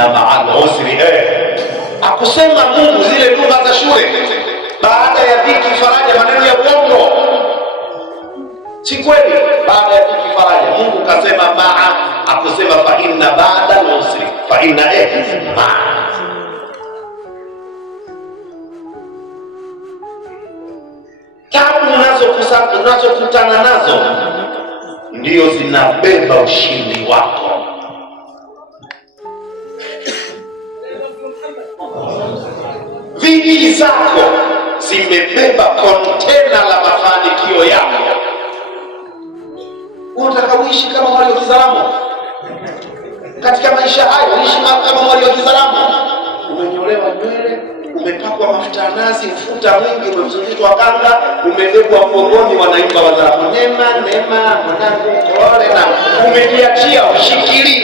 inna ma'al usri. Akusema Mungu zile lugha za shule, baada ya dhiki faraja, maneno ya uongo. Si kweli, baada ya dhiki faraja. Mungu kasema ma'a, akusema fa inna ba'da al-usri, fa inna ma'a. Tabu unazokutana nazo ndio zinabeba ushindi wako. Dhiki zako zimebeba kontena la mafanikio yako. Unataka uishi kama Mwali wa Kizaramo katika maisha hayo, uishi kama Mwali wa Kizaramo. Umenyolewa nywele, umepakwa mafuta nazi, ufuta mwingi, umezungishwa kanga, umebebwa mgongoni, wanaimba Wazaramo, nema nema mwanangu kolole, na umejiachia ushikili